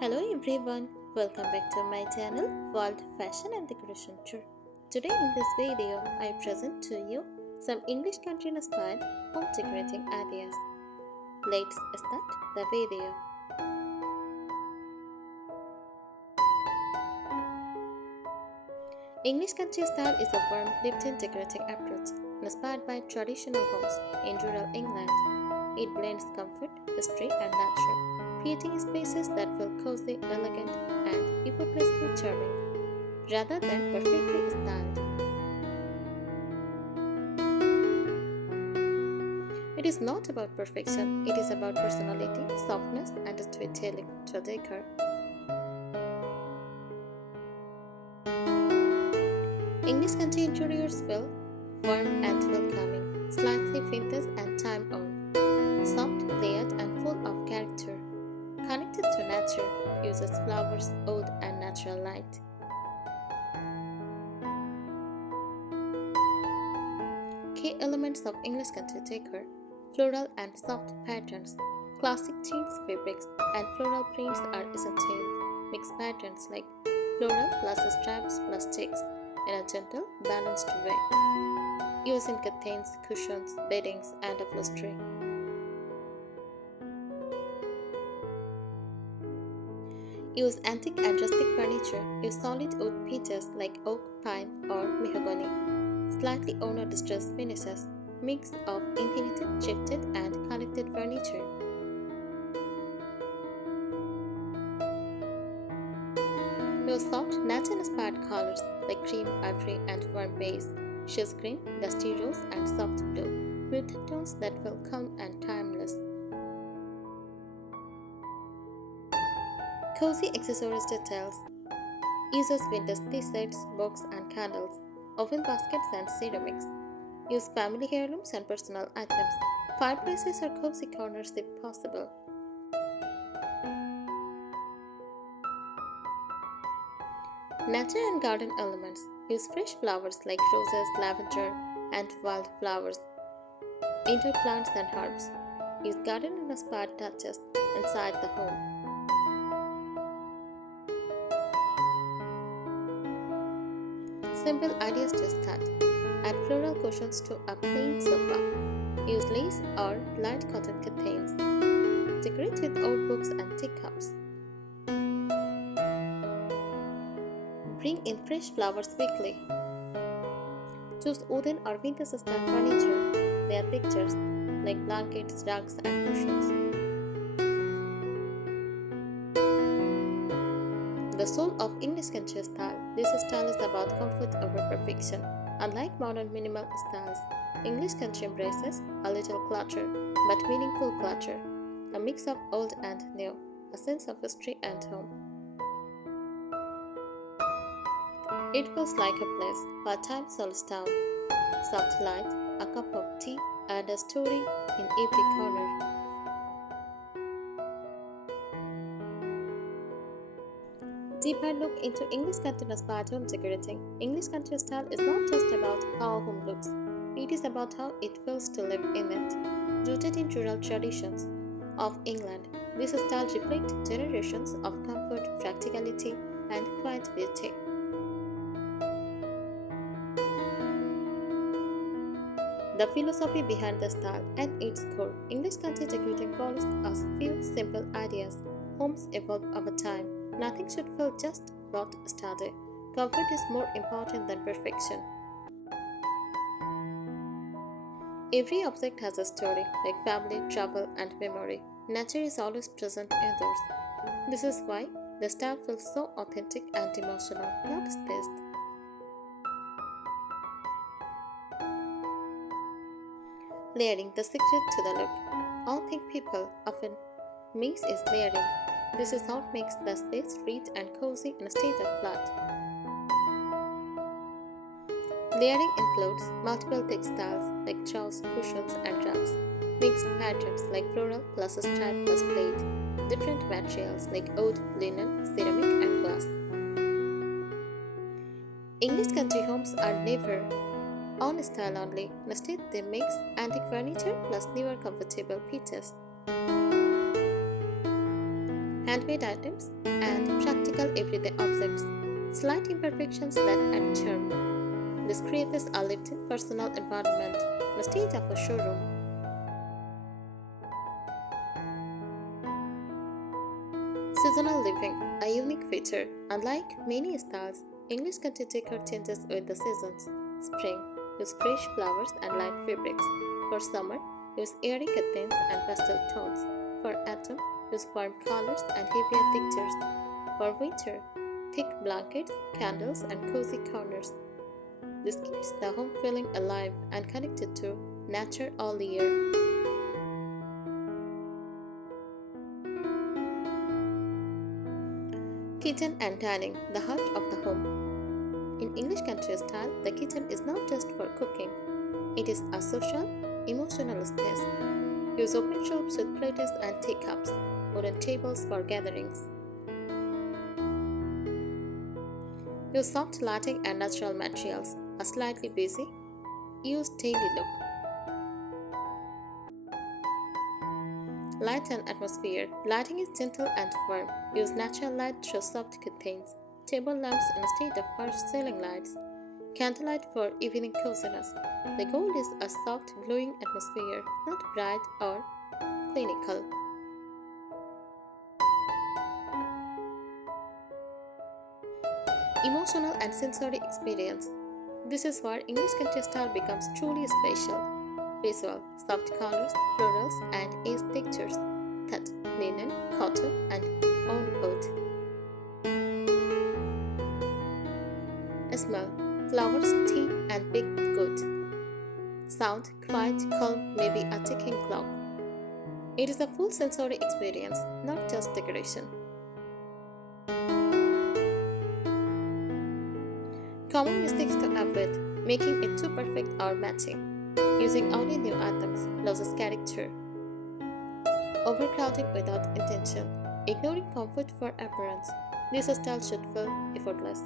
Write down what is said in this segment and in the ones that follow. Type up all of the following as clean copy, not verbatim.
Hello everyone, welcome back to my channel World Fashion and Decoration Tour. Today in this video, I present to you some English country inspired home decorating ideas. Let's start the video. English country style is a warm, lived-in decorating approach inspired by traditional homes in rural England. It blends comfort, history, and nature, creating spaces that feel cozy, elegant, and effortlessly charming, rather than perfectly styled. It is not about perfection, it is about personality, softness, and storytelling to decor. English country interiors feel warm and welcoming, slightly vintage and time-worn, soft, layered, and full of character. Connected to nature, uses flowers, wood, and natural light. Key elements of English country decor: floral and soft patterns, classic jeans fabrics, and floral prints are essential. Mixed patterns like floral plus stripes plus checks in a gentle, balanced way. Use in curtains, cushions, beddings, and upholstery. Use antique and rustic furniture. Use solid wood pieces like oak, pine, or mahogany. Slightly worn or distressed finishes. Mix of inherited, shifted, and collected furniture. Use soft, nature-inspired colors like cream, ivory, and warm beige, sheath green, dusty rose, and soft blue. Muted tones that feel calm and timeless. Cozy accessories details. Uses vintage tea sets, books, and candles. Oven baskets and ceramics. Use family heirlooms and personal items. Fireplaces or cozy corners if possible. Nature and garden elements. Use fresh flowers like roses, lavender, and wildflowers. Indoor plants and herbs. Use garden-inspired touches inside the home. Simple ideas to start. Add floral cushions to a plain sofa. Use lace or light cotton curtains. Decorate with old books and teacups. Bring in fresh flowers quickly. Choose wooden or vintage style furniture. Layer pictures like blankets, rugs, and cushions. The soul of English country style. This style is about comfort over perfection. Unlike modern minimal styles, English country embraces a little clutter, but meaningful clutter, a mix of old and new, a sense of history and home. It feels like a place where time slows down, soft light, a cup of tea, and a story in every corner. Deeper look into English country inspired home decorating. English country style is not just about how a home looks, it is about how it feels to live in it. Rooted in rural traditions of England, this style reflects generations of comfort, practicality, and quiet beauty. The philosophy behind the style at its core, English country decorating follows a few simple ideas. Homes evolve over time. Nothing should feel just not started. Comfort is more important than perfection. Every object has a story, like family, travel, and memory. Nature is always present indoors. This is why the style feels so authentic and emotional, not spaced. Layering, the secret to the look. One thing people often miss is layering. This is how it makes the space rich and cozy instead of flat. Layering includes multiple textiles like throws, cushions, and rugs, mixed patterns like floral plus stripe plus plaid, different materials like wood, linen, ceramic, and glass. English country homes are never on style only. Instead, they mix antique furniture plus newer comfortable pieces. handmade items, and practical everyday objects. Slight imperfections that add charm. This creates a lived-in personal environment instead of a showroom. Seasonal living, a unique feature. Unlike many styles, English Cottagecore changes with the seasons. Spring, use fresh flowers and light fabrics. For summer, use airy curtains and pastel tones. For autumn, use warm colors and heavier textures. For winter, thick blankets, candles, and cozy corners. This keeps the home feeling alive and connected to nature all year. Kitchen and dining, the heart of the home. In English country style, the kitchen is not just for cooking. It is a social, emotional space. Use open shelves with plates and teacups, wooden tables for gatherings. Use soft lighting and natural materials. A slightly busy, use daily look. Light and atmosphere. Lighting is gentle and warm. Use natural light through soft curtains. Table lamps instead of harsh ceiling lights. Candlelight for evening coziness. The goal is a soft, glowing atmosphere, not bright or clinical. Emotional and sensory experience. This is where English country style becomes truly special. Visual, soft colors, florals, and ace textures. Cut, linen, cotton, and own wood. Smell, flowers, tea, and baked goods. Sound, quiet, calm, maybe a ticking clock. It is a full sensory experience, not just decoration. Common mistakes to avoid: making it too perfect or matching. Using only new items loses character. Overcrowding without intention. Ignoring comfort for appearance. This style should feel effortless,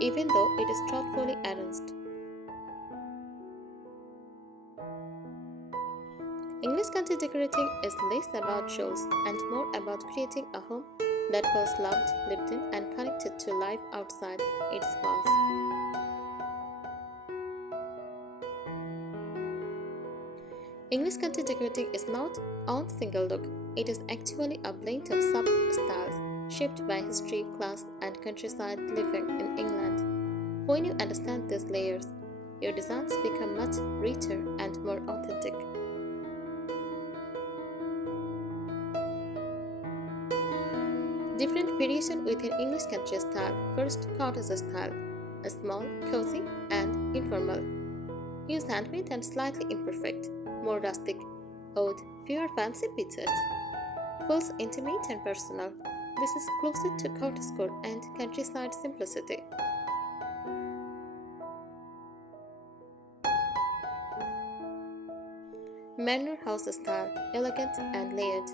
even though it is thoughtfully arranged. English country decorating is less about shows and more about creating a home that feels loved, lived in, and connected to life outside its walls. English country decorating is not one single look, it is actually a blend of sub-styles shaped by history, class, and countryside living in England. When you understand these layers, your designs become much richer and more authentic. Different variation within English country style. First, cottage style, a small, cozy, and informal. Use handmade and slightly imperfect, more rustic, oud, fewer fancy pieces. Feels intimate and personal. This is closer to Cottagecore and countryside simplicity. Manor house style, elegant and layered.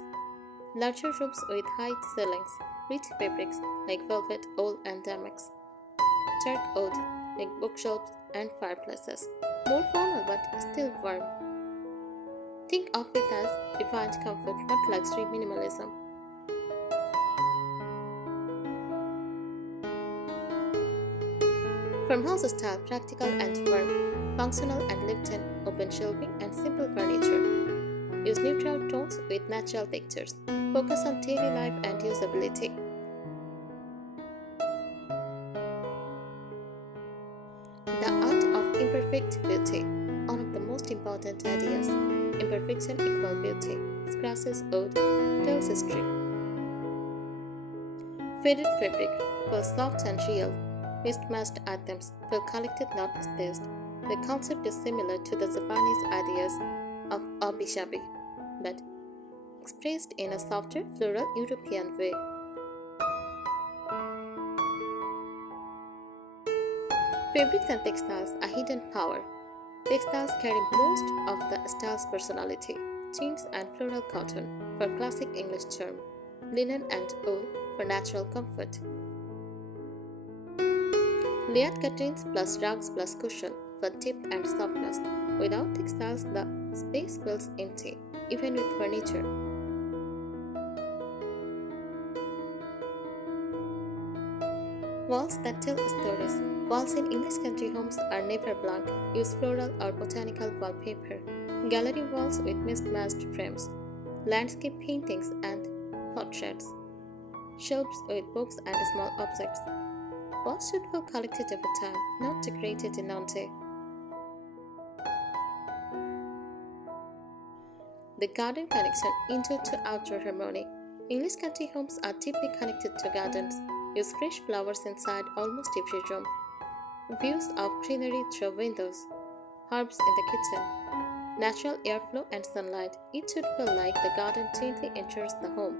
Larger rooms with high ceilings, rich fabrics like velvet, wool, and damask. Dark oud, like bookshelves and fireplaces. More formal but still warm. Think of it as refined comfort, not luxury minimalism. Farmhouse style, practical and firm, functional and lived-in, open shelving and simple furniture. Use neutral tones with natural textures. Focus on daily life and usability. The art of imperfect beauty. One of the most important ideas. Imperfection equal beauty. Scratches oud, tells history. Faded fabric. Feels soft and real. Mismatched items feel collected, not staged. The concept is similar to the Japanese ideas of wabi-sabi, but expressed in a softer, floral European way. Fabrics and textiles, a hidden power. Textiles carry most of the style's personality. Jeans and floral cotton for classic English charm. Linen and wool for natural comfort. Layered curtains plus rugs plus cushion for depth and softness. Without textiles, the space feels empty, even with furniture. Walls that tell stories. Walls in English country homes are never blank. Use floral or botanical wallpaper. Gallery walls with mismatched frames. Landscape paintings and portraits. Shelves with books and small objects. Walls should feel collected over time, not decorated in one day. The garden connection indoor to outdoor harmony. English country homes are deeply connected to gardens. Use fresh flowers inside almost every room. Views of greenery through windows. Herbs in the kitchen. Natural airflow and sunlight. It should feel like the garden gently enters the home.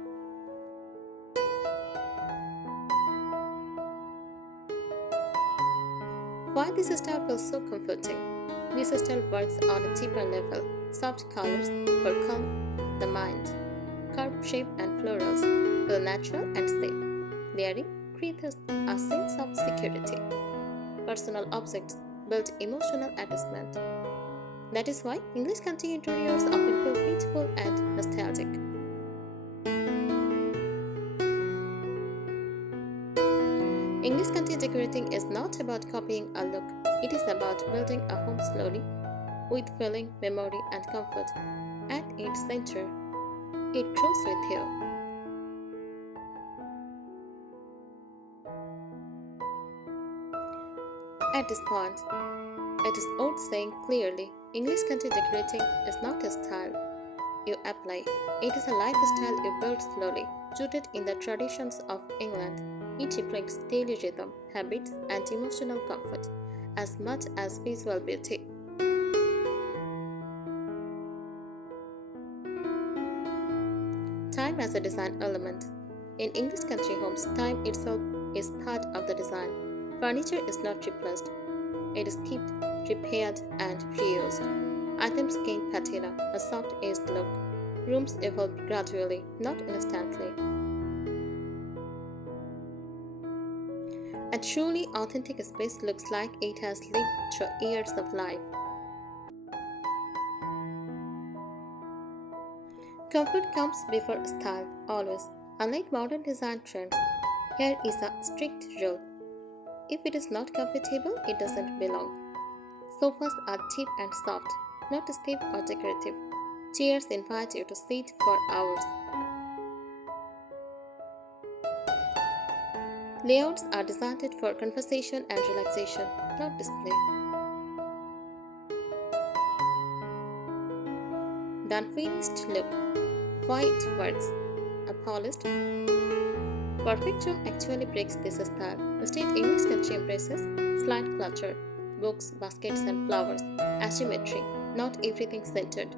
Why this style feels so comforting? This style works on a deeper level. Soft colors for calm the mind. Curved shape and florals feel natural and safe. Layering creates a sense of security. Personal objects build emotional attachment. That is why English country interiors often feel peaceful and nostalgic. English country decorating is not about copying a look, it is about building a home slowly, with feeling, memory, and comfort. At its center, it grows with you. At this point, it is worth saying clearly English country decorating is not a style you apply, it is a lifestyle you build slowly, rooted in the traditions of England. It reflects daily rhythm, habits, and emotional comfort as much as visual beauty. Time as a design element. In English country homes, time itself is part of the design. Furniture is not replaced, it is kept, repaired, and reused. Items gain patina, a soft aged look. Rooms evolve gradually, not instantly. A truly authentic space looks like it has lived through years of life. Comfort comes before style, always. Unlike modern design trends, here is a strict rule. If it is not comfortable, it doesn't belong. Sofas are cheap and soft, not stiff or decorative. Chairs invite you to sit for hours. Layouts are designed for conversation and relaxation, not display. The unfinished look. Why it works. A polished, perfect room actually breaks this style. Instead, English country embraces slight clutter, books, baskets, and flowers, asymmetry, not everything centered,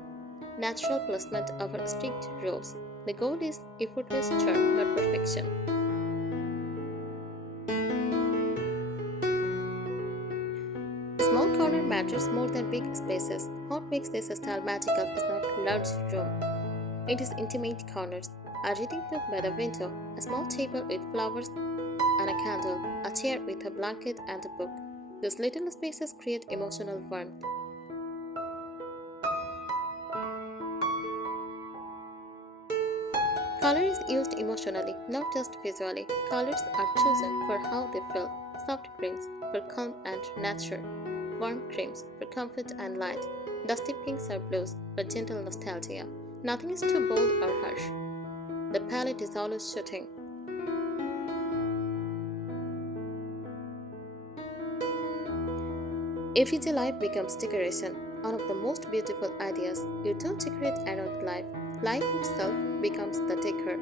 natural placement over strict rules. The goal is effortless charm, not perfection. Small corner matters more than big spaces. What makes this style magical is not large room. It is intimate corners. A reading nook by the window, a small table with flowers and a candle, a chair with a blanket and a book. These little spaces create emotional warmth. Color is used emotionally, not just visually. Colors are chosen for how they feel. Soft greens for calm and nature. Warm creams for comfort and light. Dusty pinks or blues for gentle nostalgia. Nothing is too bold or harsh. The palette is always shooting. Everyday life becomes decoration. One of the most beautiful ideas. You don't decorate around life. Life itself becomes the decor.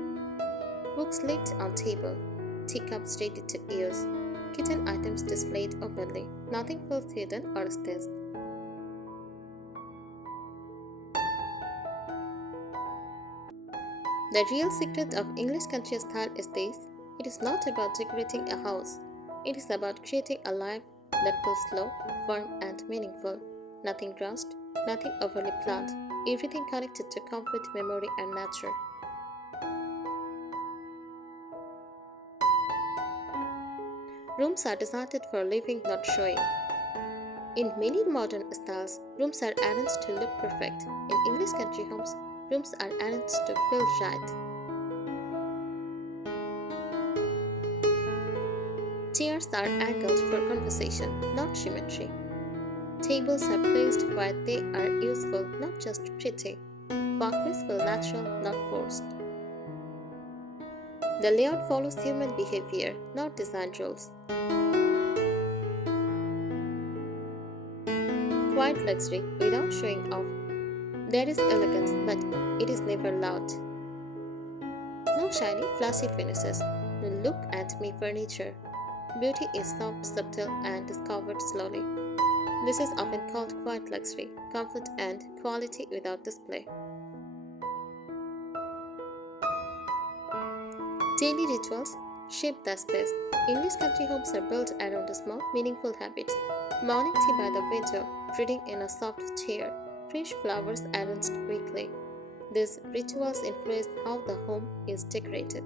Books laid on table. Teacups ready to use. Kitchen items displayed openly. Nothing feels hidden or staged. The real secret of English country style is this. It is not about decorating a house. It is about creating a life that feels slow, warm, and meaningful. Nothing rushed, nothing overly planned. Everything connected to comfort, memory, and nature. Rooms are designed for living, not showing. In many modern styles, rooms are arranged to look perfect. In English country homes, rooms are arranged to feel right. Chairs are angled for conversation, not symmetry. Tables are placed where they are useful, not just pretty. Walkways feel natural, not forced. The layout follows human behavior, not design rules. Quiet luxury without showing off. There is elegance, but it is never loud. No shiny, flashy finishes. No look at me furniture. Beauty is soft, subtle, and discovered slowly. This is often called quiet luxury, comfort and quality without display. Daily rituals shape the space. English country homes are built around small, meaningful habits. Morning tea by the window, reading in a soft chair, fresh flowers arranged weekly. These rituals influence how the home is decorated.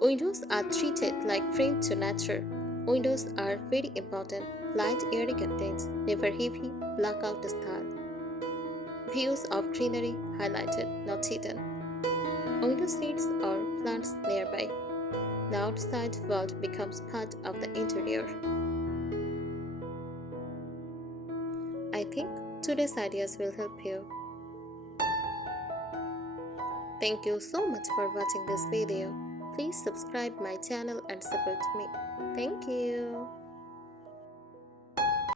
Windows are treated like framed to nature. Windows are very important. Light, airy curtains, never heavy, blackout style. Views of greenery highlighted, not hidden. Window seats or plants nearby. The outside world becomes part of the interior. I think today's ideas will help you. Thank you so much for watching this video. Please subscribe my channel and support me. Thank you.